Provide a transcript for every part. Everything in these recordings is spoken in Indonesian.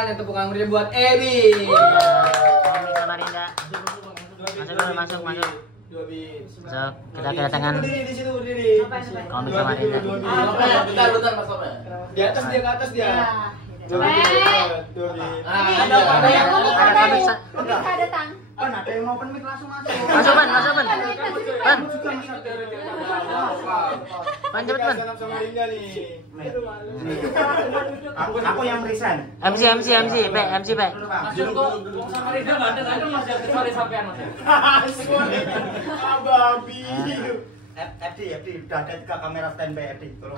Dan tepuk tangan meriah buat Ebi. Komik Samarinda. Masuk. Masuk. Kita kedatangan Di situ berdiri. Komik Samarinda. Bentar Mas Sobe. Di atas dia, ke atas dia. Ada yang komik datang. Ada yang mau open mic langsung masuk. Masuk Ban. Ban cepet Ban. Aku yang resign. MC, P. Samarinda banget aja Mas, kecuali sampean Mas. Babi. FD udah ada 3 kamera standby FD, tolong.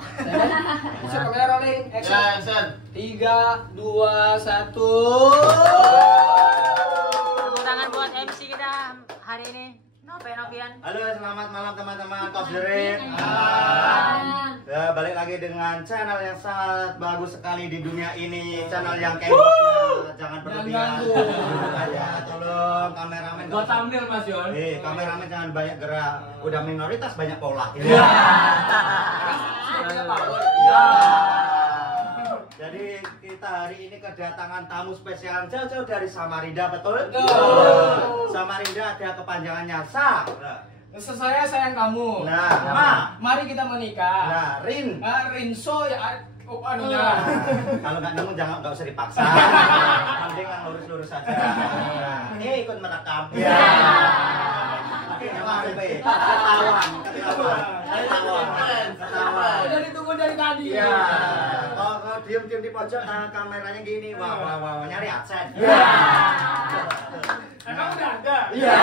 Masuk kamera rolling, action. 3, 2, 1. Tepuk tangan buat MC kita hari ini. Novian. Halo, selamat malam teman-teman Kosderit. Ya, balik lagi dengan channel yang sangat bagus sekali di dunia ini. Channel yang keyboardnya jangan berlebihan. Ya, tolong kameramen. Buat tampil Mas Yon. Kameramen jangan banyak gerak. Udah minoritas banyak pola. Jadi kita hari ini kedatangan tamu spesial jauh-jauh dari Samarinda, betul? Samarinda ada kepanjangannya Sa. Saya sayang kamu. Nah, Mari kita menikah. Nah, Rin. Rinso ya. Kalau nggak nemu jangan, nggak usah dipaksa. Mending yang lurus-lurus saja. Ini ikut merekam. Ya. Udah ditunggu dari tadi. Iya. Kalau diem di pojok, kameranya gini. Wah, nyari adsense. Emang udah ada? Iya.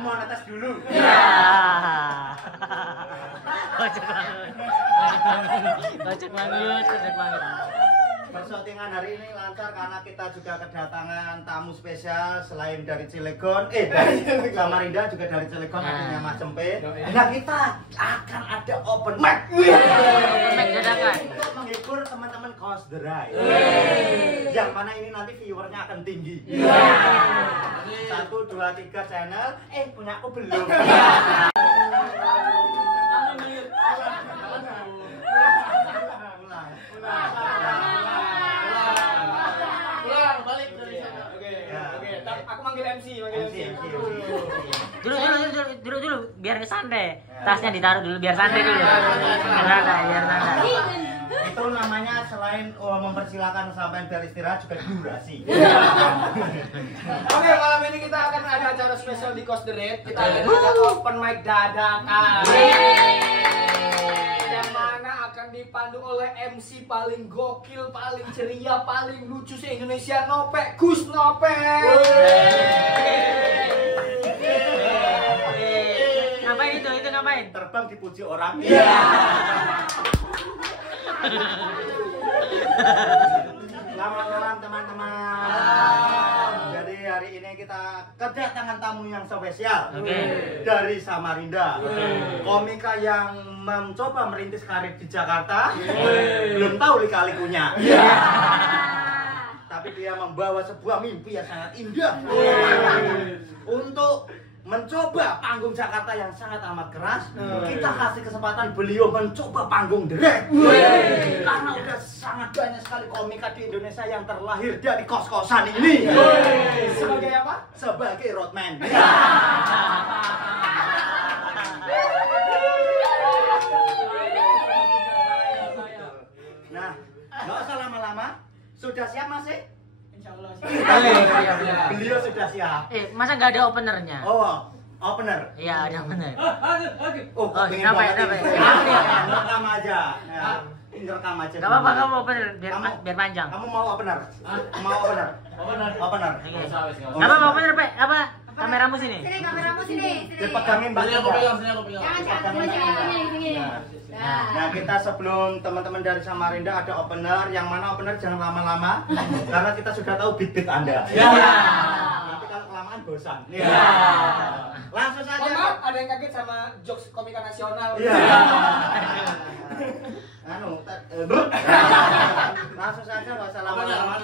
Mau netes dulu. Iya. Kocak banget. Persyutingan hari ini lancar karena kita juga kedatangan tamu spesial selain dari Cilegon, dari Samarinda juga dari Cilegon, adanya Mas Cempe. Nah, kita akan ada open mic. Untuk menghibur teman-teman Kosderit. Yang mana ini nanti viewernya akan tinggi. 1, 2, 3 channel. Punya aku belum. Balik dari sana. Oke. Aku manggil MC. Dulu biar santai. Tasnya ditaruh dulu biar santai dulu. Biar santai. Itu namanya selain mempersilakan sampai beristirahat juga durasi. Oke, malam ini kita akan ada acara spesial di Kosderit. Kita akan ada open mic dadakan. Yang mana akan dipandu oleh MC paling gokil, paling ceria, paling lucu se-Indonesia, Nope Gus Nope. Ngapain itu ngapain? Terbang dipuji orang. Selamat malam teman-teman. Jadi hari ini kita kedatangan tamu yang spesial dari Samarinda. Komika yang mencoba merintis karir di Jakarta, belum tahu lika-likunya. Tapi dia membawa sebuah mimpi yang sangat indah untuk mencoba panggung Jakarta yang sangat amat keras. Kita kasih kesempatan beliau mencoba panggung drag. Karena udah sangat banyak sekali komika di Indonesia yang terlahir dari kos-kosan ini. Sebagai apa? Sebagai roadman. Nah, nggak usah lama-lama. Sudah siap masih? Insyaallah. Beliau sudah siap. Masa nggak ada openernya? Oh, opener. Iya, ada opener. Oh, pengen kenapa ya? banget ini. Rekam aja. Rekam aja. Gak apa-apa, kamu opener biar panjang. Kamu mau opener? Mau opener? Opener. Apa mau opener, Pak? Apa? Kameramu sini. Sini kameramu sini. Dipegangin Mbak. Aku pegang. Jangan sini. Nah, kita sebelum teman-teman dari Samarinda ada opener, yang mana opener jangan lama-lama karena kita sudah tahu beat-beat Anda. Nanti kalau kelamaan bosan. Langsung saja. Maaf, ada yang kaget sama jokes komika nasional. Langsung saja, nggak usah lama-lama.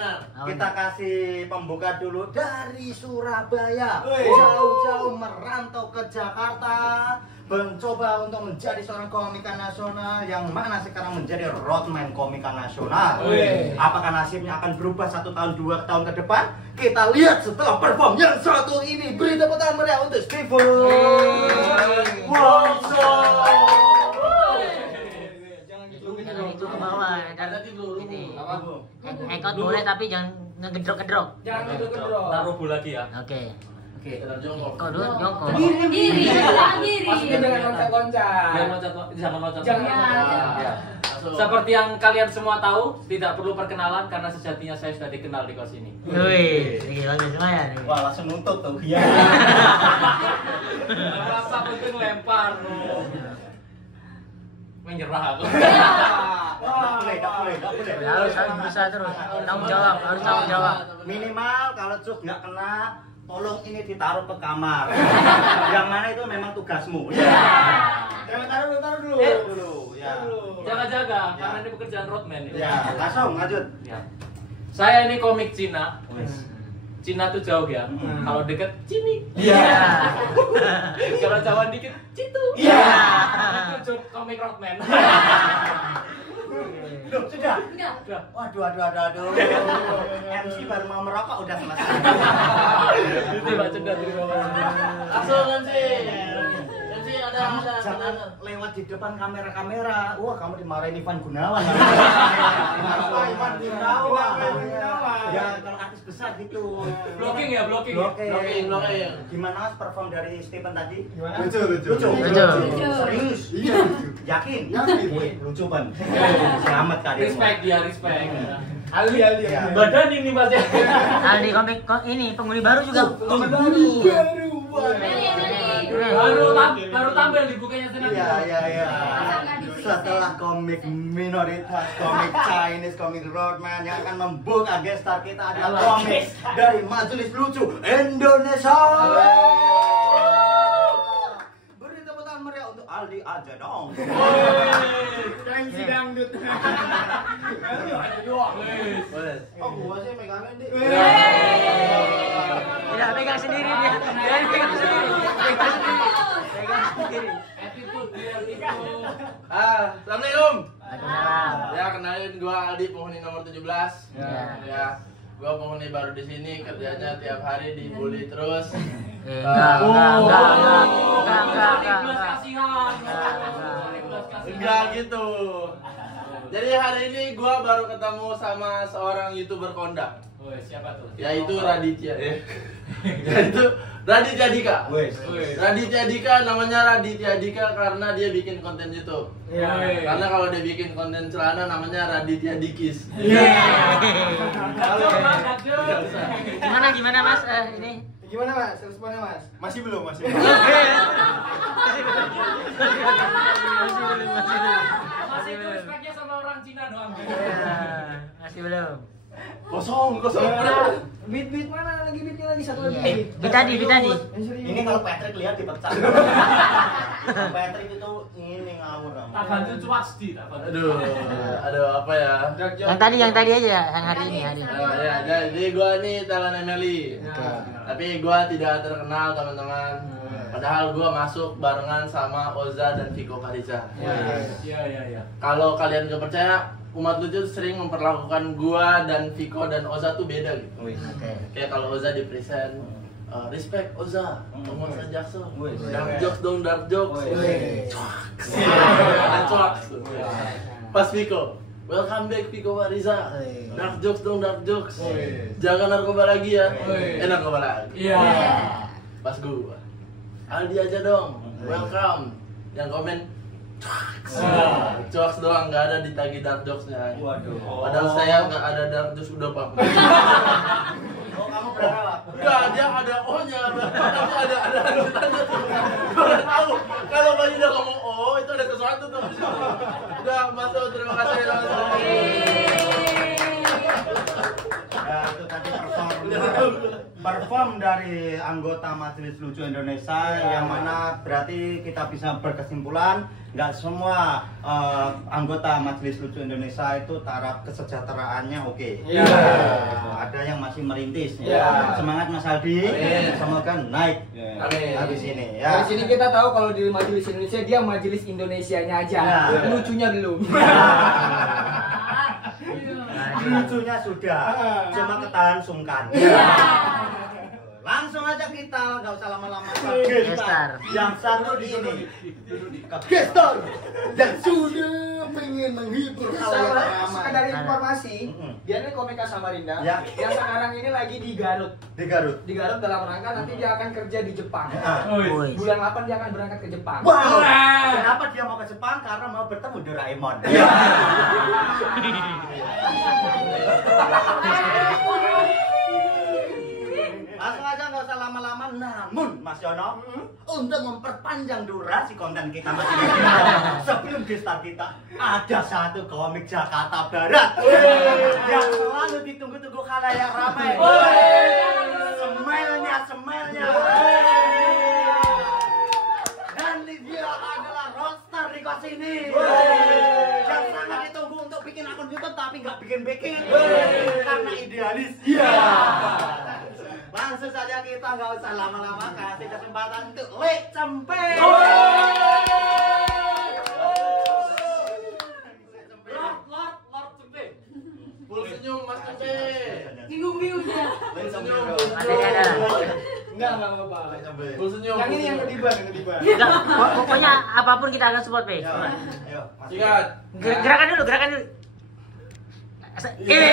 Kita kasih pembuka dulu dari Surabaya. Wih. Jauh-jauh merantau ke Jakarta, mencoba untuk menjadi seorang komika nasional yang mana sekarang menjadi roadman komika nasional. Wih. Apakah nasibnya akan berubah 1 tahun 2 tahun ke depan? Kita lihat setelah perform yang satu ini. Beri tepuk tangan meriah untuk Steven Wongso. Jangan itu ke bawah. Ada tidur. Ini. Apa, Bu? Hangkout boleh tapi jangan ngegedrok-gedrok. Jangan gedrok-gedrok. Taruh bu lagi ya. Oke. Oke. Kita jongkok. Kau dulu jongkok. Diri, bilang diri. Maksudnya jangan loncat-loncat. Jangan loncat, jangan loncat. Jangan Ya, loncat. Ya. Seperti yang kalian semua tahu, tidak perlu perkenalan karena sejatinya saya sudah dikenal di kos ini. Wih, bagus semua ya. Wah, langsung nuntut tuh. Iya. Rasa penting lempar loh. Menyerah aku. Nggak boleh, nggak boleh, nggak boleh. Harus berusaha terus. Tanggung jawab, harus tanggung jawab. Minimal kalau cuk nggak kena, tolong ini ditaruh ke kamar. Yang mana itu memang tugasmu. Ya. Taruh dulu. Dulu, ya. Jaga-jaga karena ini pekerjaan roadman. Ya, langsung lanjut. Ya. Saya ini komik Cina. Wes. Cina tuh jauh ya. Kalau deket Cini. Iya. Kalau jauhan dikit Citu. Iya. Itu komik roadman. Loh, sudah. Enggak. Waduh. MC baru mau merokok udah selesai. Itu Pak Cendat terima kasih. Langsung MC ada Kamu jangan lewat di depan kamera-kamera. Wah, kamu dimarahin Ivan Gunawan. Ivan Gunawan. Ya, kalau artis besar gitu. Blocking ya, blocking. Blocking. Blocking. Gimana Mas perform dari Steven tadi? Gimana? Lucu. Lucu. Serius? Iya. Yakin? Lucu Pan. Selamat kali. Respect dia, respect. Ali. Ya. Badan ini Mas ya. Aldi komik ini penghuni baru juga. Baru tampil di bukunya Senat. Iya. Setelah komik minoritas, komik Chinese, komik roadman yang akan membuka gestar kita adalah komik dari Majelis Lucu Indonesia. Beri tepuk tangan meriah untuk Aldi aja dong. Gengsi dangdut. Boleh. Oh, gua sih megangin di. Tidak pegang sendiri dia. Dia pegang sendiri. Pegang sendiri. Attitude dia, attitude. Assalamualaikum. Waalaikumsalam. Ya, kenalin gua Aldi, penghuni nomor 17. Ya. Ya. Gua penghuni baru di sini, kerjanya tiap hari dibully terus. Enggak. Kasihan. Enggak gitu. Jadi hari ini gua baru ketemu sama seorang YouTuber kondang, Woi, siapa tuh? yaitu Raditya. Yaitu Raditya Dika. Wes. Raditya Dika, namanya Raditya Dika karena dia bikin konten YouTube. Iya. Karena kalau dia bikin konten celana namanya Raditya Dikis. Gimana Mas? Ini Gimana Mas? Responnya Mas? Masih belum. Masih itu respectnya sama orang Cina doang. masih belum. Kosong. Beat mana lagi beatnya lagi satu lagi. Beat tadi. Ini kalau Patrick lihat dipecah. Patrick itu ini ngawur kamu. Tak bantu cuak sedih, tak bantu. Aduh apa ya? Yang tadi aja, yang hari ini. Ya, jadi gua nih Talan Emily. Oke. Tapi gua tidak terkenal teman-teman. Padahal gua masuk barengan sama Oza dan Viko Fariza. Iya. Kalau kalian gak percaya, umat lucu sering memperlakukan gua dan Viko dan Oza tuh beda gitu. Oke. Kayak kalau Oza di present, respect Oza, ngomong Jackson, Wih. dark jokes dong, dark jokes. Wih. Cuaks. Pas Viko, welcome back Viko Fariza, dark jokes dong, dark jokes. Jangan narkoba lagi ya. Narkoba lagi. Iya. Pas gua, Aldi aja dong, welcome. Yang komen cuaks doang, nggak ada ditagi dark jokesnya. Waduh. Padahal saya nggak ada dark jokes udah pak. Oh, kamu berharap. Enggak, dia ada O-nya. Tapi ada lanjutannya tuh. Gue udah tahu. Kalau Bayu udah ngomong O, itu ada sesuatu tuh. Udah, masuk. Terima kasih. Ya, itu tadi perform dari anggota Majelis Lucu Indonesia yang mana berarti kita bisa berkesimpulan nggak semua anggota Majelis Lucu Indonesia itu taraf kesejahteraannya oke. Iya. Ada merintis. Ya. Semangat Mas Aldi, semoga naik habis ini. Ya. Dari sini kita tahu kalau di Majelis Indonesia dia Majelis Indonesianya aja. Ya. Lucunya belum. Lucunya sudah, cuma ketahan sungkan. Langsung aja kita, nggak usah lama-lama. Gestar. Yang satu di ini, Gestor dan sudah pengen menghibur Sama sekedar informasi, dia ini komika Samarinda Ya. yang sekarang ini lagi di Garut. di Garut. Di Garut dalam rangka nanti dia akan kerja di Jepang. Woi. Bulan 8 dia akan berangkat ke Jepang. Wow. Kenapa dia mau ke Jepang? Karena mau bertemu Doraemon. Langsung aja nggak usah lama-lama. Namun Mas Yono, untuk memperpanjang durasi konten kita masih sebelum di start kita ada satu komik Jakarta Barat yang selalu ditunggu-tunggu khalayak ramai. Semelnya. Dan dia adalah roster di kos ini. Yang sangat ditunggu untuk bikin akun YouTube tapi nggak bikin karena idealis. Langsung saja kita nggak usah lama-lama kasih kesempatan untuk Lek Cempe. Lord Cempe. Full senyum Mas Cempe. Bingung-bingung dia. Full senyum. Ada. Enggak apa-apa. Full senyum. Yang ini yang ketiba. Enggak, pokoknya apapun kita akan support, Pe. Ayo, Mas. Sikat. Gerakan dulu. Ini.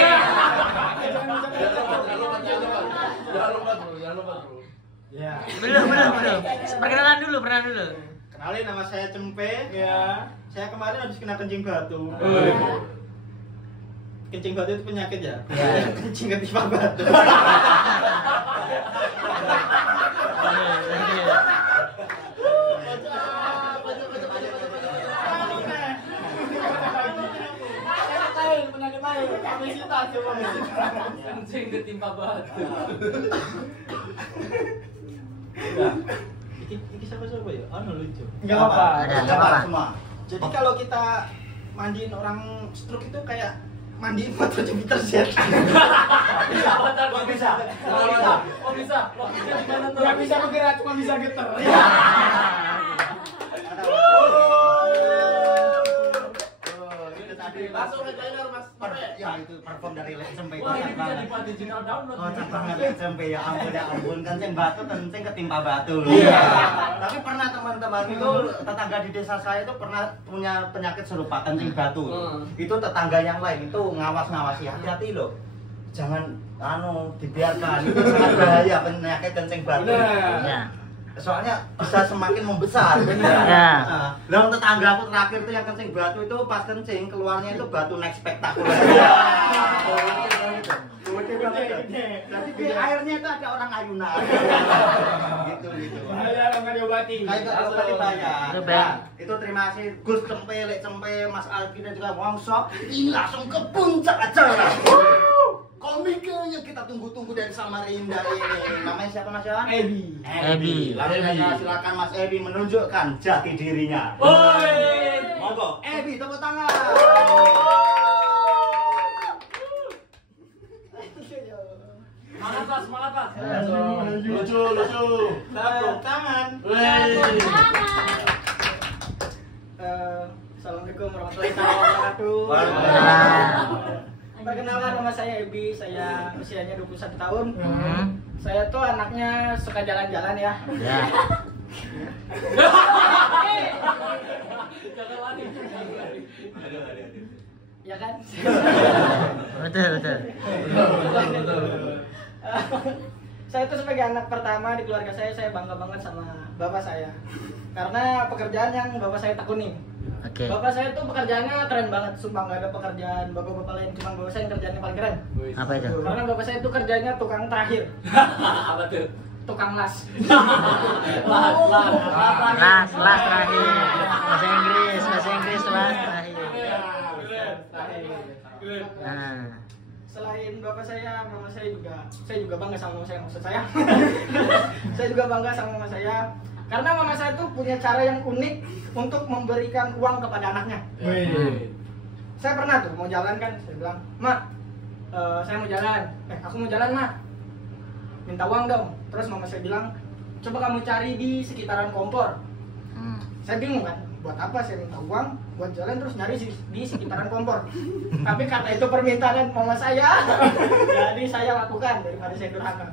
Jangan lupa bro. Ya. Belum. Perkenalan dulu. Kenalin, nama saya Cempe. Ya. Saya kemarin habis kena kencing batu. Kencing batu itu penyakit ya? Kencing ketimpa batu. Penyakit lain. Obesitas coba. Kencing ketimpa batu. Ini siapa ya? Lucu. Enggak apa-apa. Nggak apa-apa. Semua. Jadi kalau kita mandiin orang stroke itu kayak mandiin motor Jupiter Z. Kok bisa? Oh bisa gimana tuh? Enggak bisa bergerak, cuma bisa getar. Langsung headliner Mas Cempe. Ya itu perform dari Lek Cempe. Wah ini bisa dibuat digital download. Kocak banget Lek Cempe, ya ampun kencing batu kencing ketimpa batu. Tapi pernah teman-teman itu tetangga di desa saya itu pernah punya penyakit serupa kencing batu. Itu tetangga yang lain itu ngawas-ngawasi, hati-hati loh. Jangan dibiarkan, itu sangat bahaya penyakit kencing batu. Ya. Soalnya bisa semakin membesar. Ya. Lah tetanggaku terakhir tuh yang kencing batu itu pas kencing keluarnya itu batu naik spektakuler. Jadi di airnya itu ada orang ayunan. Gitu. Bahaya enggak diobati. Kayak kalau tadi banyak. Itu baik. Itu terima kasih Gus Cempe, Lek Cempe, Mas Alki dan juga Wongso. Ini langsung ke puncak acara. Komika yang kita tunggu-tunggu dari Samarinda ini. Namanya siapa Mas Yohan? Ebi. Langsung saja silakan Mas Ebi menunjukkan jati dirinya. Woi. Monggo, Ebi tepuk tangan. Semangat Mas. Lucu. Tepuk tangan. Wey. Assalamualaikum warahmatullahi wabarakatuh. Perkenalkan, nama saya Ebi, saya usianya 21 tahun. Saya tuh anaknya suka jalan-jalan ya. Ya. Jangan lari. Ya kan? Betul. Saya tuh sebagai anak pertama di keluarga saya bangga banget sama bapak saya. Karena pekerjaan yang bapak saya tekuni. Oke. Bapak saya tuh pekerjaannya keren banget, sumpah nggak ada pekerjaan bapak-bapak lain, cuma bapak saya yang kerjaannya paling keren. Apa itu? Karena bapak saya tuh kerjanya tukang terakhir, Apa tuh? tukang las. Las terakhir. Bahasa Inggris las terakhir. Nah. Selain bapak saya, mama saya juga bangga sama mama saya, maksud saya. Saya juga bangga sama mama saya. Karena mama saya tuh punya cara yang unik untuk memberikan uang kepada anaknya. Saya pernah tuh mau jalan kan, saya bilang, "Mak, saya mau jalan." "Aku mau jalan, Mak." minta uang dong. Terus mama saya bilang, coba kamu cari di sekitaran kompor. Saya bingung kan, buat apa saya minta uang buat jalan terus nyari di sekitaran kompor. Tapi karena itu permintaan mama saya, jadi saya lakukan daripada saya durhaka.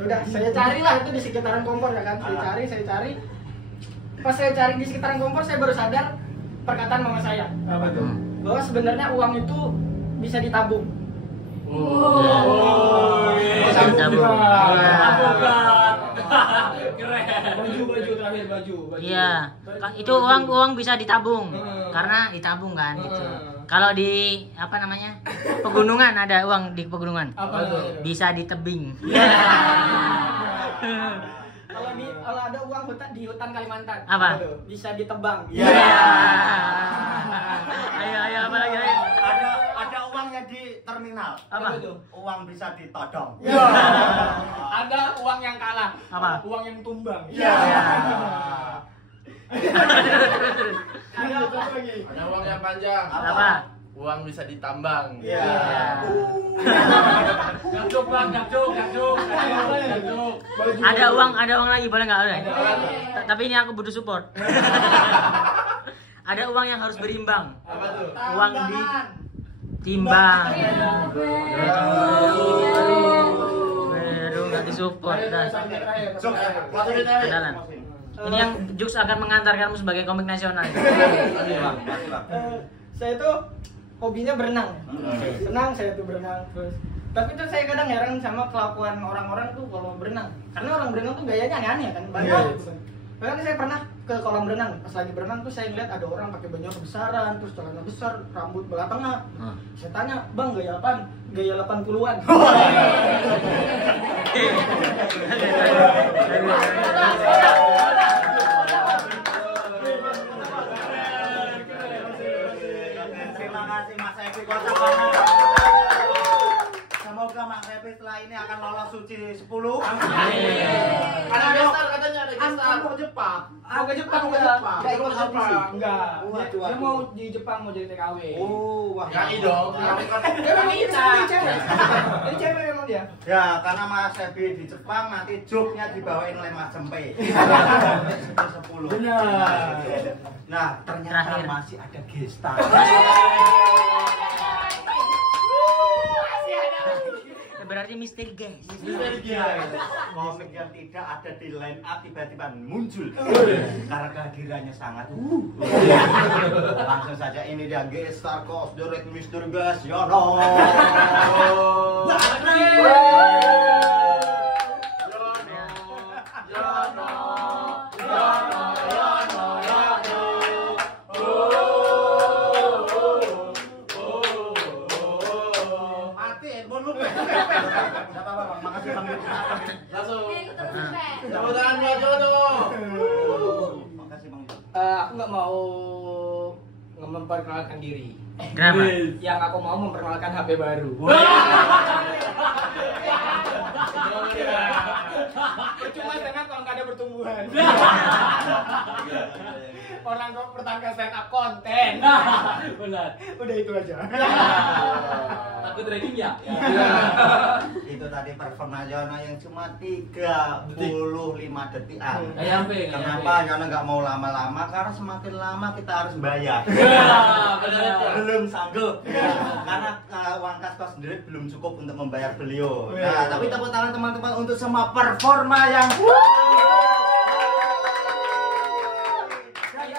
Udah, saya carilah itu di sekitaran kompor ya kan. Saya cari. Pas saya cari di sekitaran kompor, saya baru sadar perkataan mama saya. Apa tuh? Bahwa sebenarnya uang itu bisa ditabung. Bisa ditabung. Baju terakhir baju. Iya, itu uang bisa ditabung karena ditabung kan gitu. Kalau di apa namanya pegunungan ada uang di pegunungan. Apa tuh? Bisa ditebing. Kalau ada uang di hutan Kalimantan. Apa? Bisa ditebang. Iya. Ayo apa lagi? Ada uangnya di terminal. Apa? Uang bisa ditodong. Ada uang yang kalah. Apa? Uang yang tumbang. Ada uang yang panjang. Apa? Uang bisa ditambang. Gakjuk bang, gakjuk. Ada uang lagi boleh nggak? Tapi ini aku butuh support. Ada uang yang harus berimbang. Apa tuh? Uang ditimbang. Baru nggak disupport. Andalan. Ini yang Jux akan mengantarkanmu sebagai komik nasional. Saya tuh hobinya berenang. Senang saya tuh berenang terus. Tapi tuh saya kadang heran sama kelakuan orang-orang tuh kalau berenang. Karena orang berenang tuh gayanya aneh-aneh kan. Bahkan saya pernah ke kolam renang, pas lagi berenang tuh saya lihat ada orang pakai baju kebesaran, terus celana besar, rambut belah tengah. Saya tanya, "Bang, gaya apaan?" "Gaya 80-an." Terima kasih Mas Epi. Semoga Mas Epi setelah ini akan lolos suci 10. Ada gestar katanya, ada gestar. Mau ke Jepang. Mau ke Jepang Mau ke Jepang. Enggak ikut Mau ke audisi. Jepang. Enggak. Waduh, Dia mau di Jepang mau jadi TKW. Wah. Nyanyi dong. Dia memang ini cewek. Ini cewek memang dia. Ya, karena Mas Ebi di Jepang nanti joknya dibawain oleh Mas Jempe. 10. Benar. Nah, ternyata Terakhir. masih ada gestar. Berarti misteri guys. Komik yang tidak ada di line up tiba-tiba muncul karena kehadirannya sangat langsung saja ini dia gestar kos direct Mr. Gas Yono. Makasih Bang. Langsung. Langsung. Tepuk tangan buat Jono. Makasih Bang. Aku nggak mau memperkenalkan diri. Kenapa? Yang aku mau memperkenalkan HP baru. Cuma dengan kalau nggak ada pertumbuhan. Orang kok pertanggal stand up konten. Benar. Udah itu aja. Takut dragging ya? Itu tadi performa Yono yang cuma 35 detikan. Nyampe. Kenapa Yono nggak mau lama-lama? Karena semakin lama kita harus bayar. Belum sanggup. Karena uang kas-kos sendiri belum cukup untuk membayar beliau. Nah, tapi tepuk tangan teman-teman untuk semua performa yang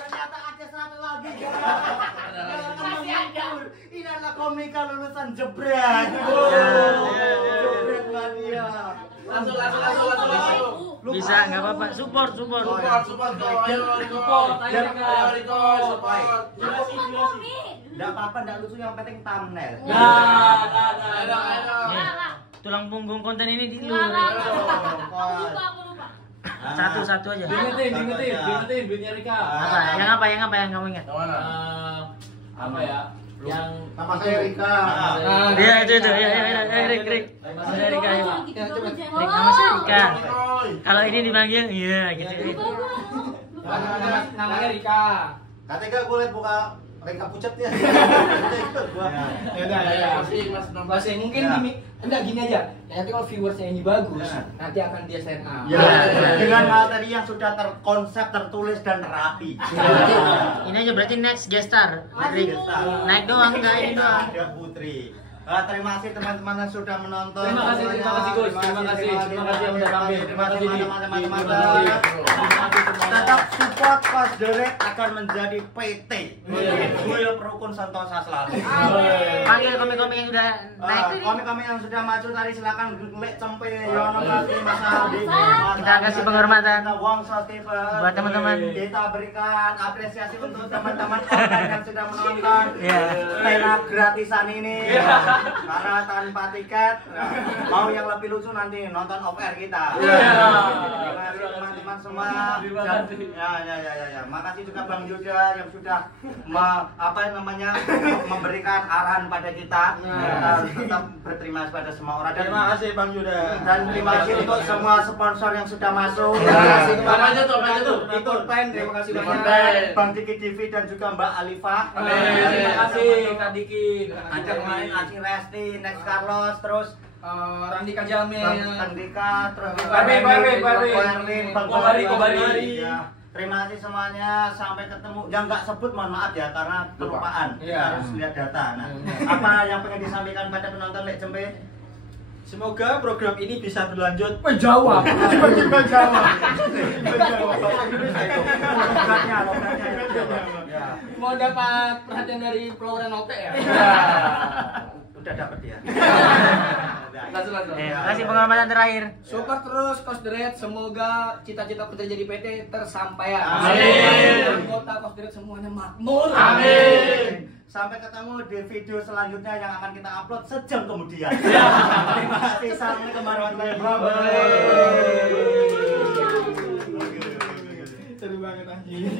ternyata ada satu lagi. Masih ada. Ini adalah komika lulusan Jebret. Jebret Mania. Langsung. Bisa nggak apa-apa. Support. Support. Ayo Riko, support. Enggak apa-apa, enggak lucu, yang penting thumbnail. Ayo. Tulang punggung konten ini di lu. Aku lupa. Satu aja. Diingetin, duitnya Rika. Apa? Yang kamu ingat? Yang mana? Apa ya? Yang Nama saya Rika. Iya itu. Ya, Rik. Nama saya Rika. Nama saya Rika. Kalau ini dipanggil, iya gitu. Namanya Rika. Ketiga boleh buka Mereka pucatnya. Ya udah ya. Masih mungkin Ya. enggak gini aja. Nanti kalau viewersnya ini bagus, nanti akan dia stand up. Ya, dengan materi yang sudah terkonsep, tertulis dan rapi. Ini aja berarti next guest star. Patrick. Naik doang enggak ini doang. Ada Putri. Terima kasih teman-teman yang sudah menonton. Terima kasih Gus. Terima kasih yang udah tampil. Terima kasih teman-teman. Tetap support Coach Derek akan menjadi PT. Gue Rukun Santosa selalu. Panggil komik-komik yang udah naik. Komik-komik yang sudah maju tadi silakan lek cempe Yono kasih Mas Aldi. Kita kasih penghormatan Wong Steven. buat teman-teman. Kita berikan apresiasi untuk teman-teman online yang sudah menonton. Iya. Stand up gratisan ini. Karena tanpa tiket, mau yang lebih lucu nanti nonton off air kita. Terima kasih teman-teman semua. Ya. Makasih juga Bang Yuda yang sudah memberikan arahan pada kita. Kita harus tetap berterima kasih pada semua orang. Terima kasih Bang Yuda. Dan terima kasih untuk semua sponsor yang sudah masuk. Terima kasih Apa aja tuh? Ikut pen, terima kasih Ikut banyak. pen. Bang Diki TV dan juga Mbak Alifah. Terima kasih Kak Diki. Ada kemarin Aci Resti, Next Carlos, terus Randika Jamil. Bang Andika, terus Barwin, Bang Kobari. Ya. Terima kasih semuanya, sampai ketemu. Yang nggak sebut mohon maaf ya karena kelupaan. Kita Iya. harus lihat data. Nah, apa yang pengen disampaikan pada penonton Lek Cempe? Semoga program ini bisa berlanjut. Menjawab. Tiba-tiba jawab. Ya. Mau dapat perhatian dari Floren OT ya? Udah dapat dia. Langsung. Kasih penghormatan terakhir. Support terus Coach Deret, semoga cita-cita Putri jadi PT tersampaikan. Amin. Anggota Coach Deret semuanya makmur. Amin. Sampai ketemu di video selanjutnya yang akan kita upload sejam kemudian. Terima kasih. Assalamualaikum warahmatullahi wabarakatuh. Seru banget anjing.